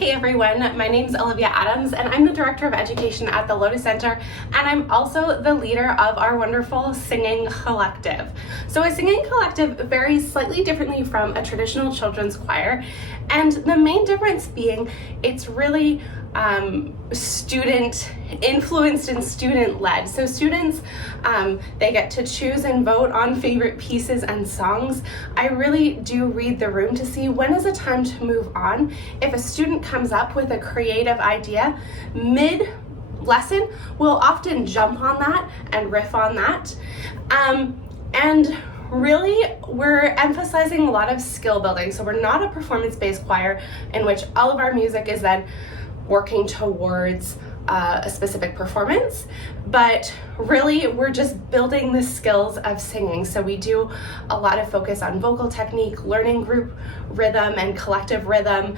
Hey everyone, my name is Olivia Adams and I'm the Director of Education at the Lotus Centre, and I'm also the leader of our wonderful singing collective. So a singing collective varies slightly differently from a traditional children's choir, and the main difference being it's really student influenced and student led. So students, they get to choose and vote on favorite pieces and songs. I really do read the room to see when is a time to move on. If a student comes up with a creative idea mid-lesson, we'll often jump on that and riff on that. And really, we're emphasizing a lot of skill building. So we're not a performance-based choir in which all of our music is then working towards a specific performance, but really we're just building the skills of singing. So we do a lot of focus on vocal technique, learning group rhythm and collective rhythm,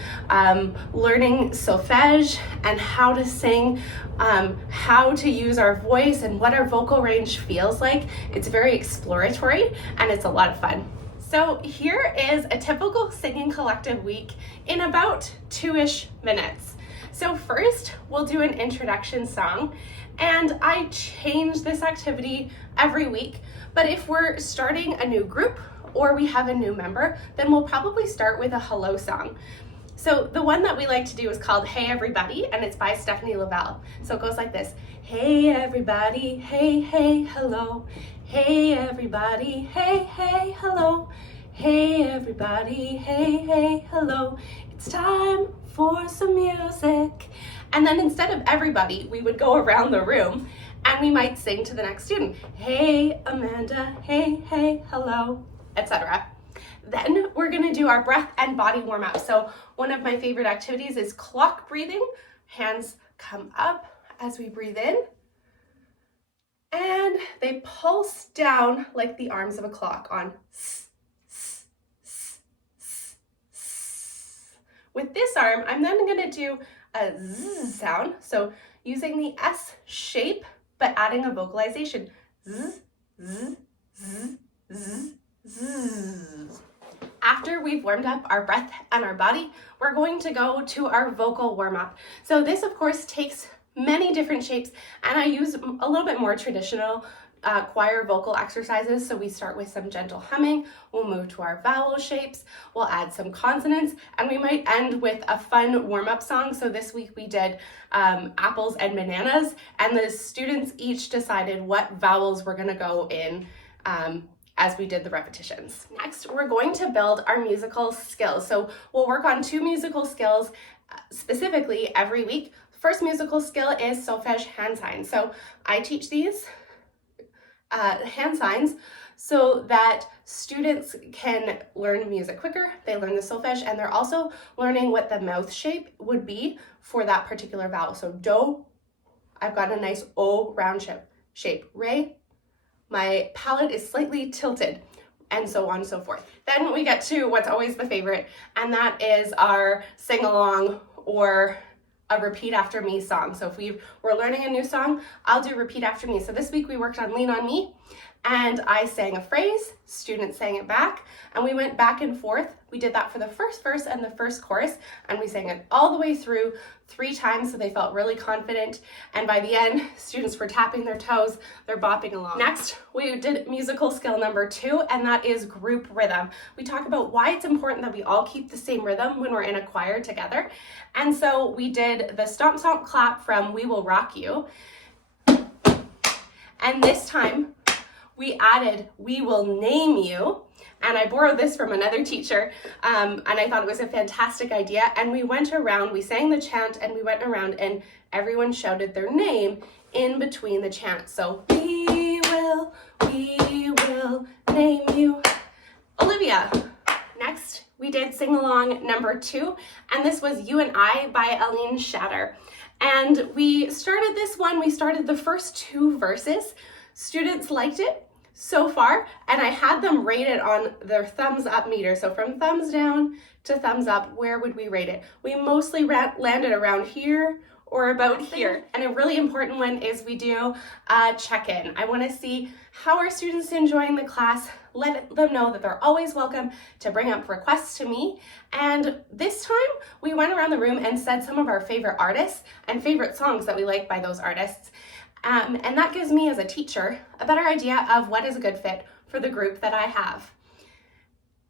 learning solfege and how to sing, how to use our voice and what our vocal range feels like. It's very exploratory and it's a lot of fun. So here is a typical singing collective week in about 2-ish minutes. So first, we'll do an introduction song, and I change this activity every week, but if we're starting a new group or we have a new member, then we'll probably start with a hello song. So the one that we like to do is called Hey Everybody, and it's by Stephanie Lavelle. So it goes like this: Hey everybody, hey, hey, hello. Hey everybody, hey, hey, hello. Hey everybody, hey, hey, hello. It's time for some music. And then instead of everybody, we would go around the room and we might sing to the next student. Hey Amanda, hey, hey, hello, etc. Then we're gonna do our breath and body warm up. So one of my favorite activities is clock breathing. Hands come up as we breathe in, and they pulse down like the arms of a clock on s. With this arm, I'm then going to do a zzz sound, so using the S shape, but adding a vocalization. Zzz, zzz, zzz, zzz, zzz. After we've warmed up our breath and our body, we're going to go to our vocal warm-up. So this, of course, takes many different shapes, and I use a little bit more traditional choir vocal exercises. So we start with some gentle humming, we'll move to our vowel shapes, we'll add some consonants, and we might end with a fun warm-up song. So this week we did apples and bananas, and the students each decided what vowels were gonna go in as we did the repetitions. Next, we're going to build our musical skills. So we'll work on 2 musical skills specifically every week. First musical skill is solfege hand signs. So I teach these hand signs so that students can learn music quicker. They learn the solfege, and they're also learning what the mouth shape would be for that particular vowel. So do, I've got a nice O round shape. Re, my palate is slightly tilted, and so on and so forth. Then we get to what's always the favorite, and that is our sing-along or a repeat after me song. So if we're learning a new song, I'll do repeat after me. So this week we worked on Lean on Me, and I sang a phrase, students sang it back, and we went back and forth. We did that for the first verse and the first chorus, and we sang it all the way through 3 times, so they felt really confident. And by the end, students were tapping their toes, they're bopping along. Next, we did musical skill number 2, and that is group rhythm. We talk about why it's important that we all keep the same rhythm when we're in a choir together. And so we did the stomp stomp clap from We Will Rock You. And this time, we added We Will Name You, and I borrowed this from another teacher, and I thought it was a fantastic idea. And we went around, we sang the chant, and we went around and everyone shouted their name in between the chant. So we will name you. Olivia. Next, we did sing along number 2, and this was You and I by Aline Shatter. And we started this one, we started the first 2 verses. Students liked it so far, and I had them rate it on their thumbs up meter. So from thumbs down to thumbs up, where would we rate it? We mostly landed around here or about here. And a really important one is we do a check-in. I want to see how are students enjoying the class, let them know that they're always welcome to bring up requests to me. And this time we went around the room and said some of our favorite artists and favorite songs that we like by those artists. And that gives me as a teacher a better idea of what is a good fit for the group that I have.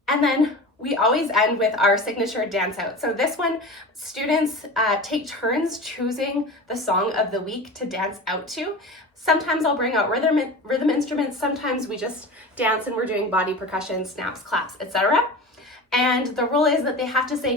And then we always end with our signature dance out. So this one, students take turns choosing the song of the week to dance out to. Sometimes I'll bring out rhythm instruments. Sometimes we just dance and we're doing body percussion, snaps, claps, etc. And the rule is that they have to say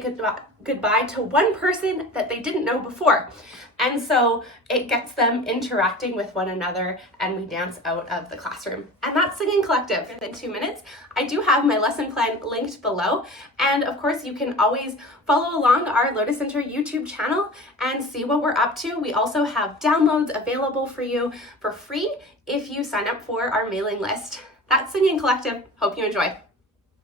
goodbye to one person that they didn't know before. And so it gets them interacting with one another, and we dance out of the classroom. And that's Singing Collective within 2 minutes. I do have my lesson plan linked below. And of course, you can always follow along our Lotus Centre YouTube channel and see what we're up to. We also have downloads available for you for free if you sign up for our mailing list. That's Singing Collective. Hope you enjoy.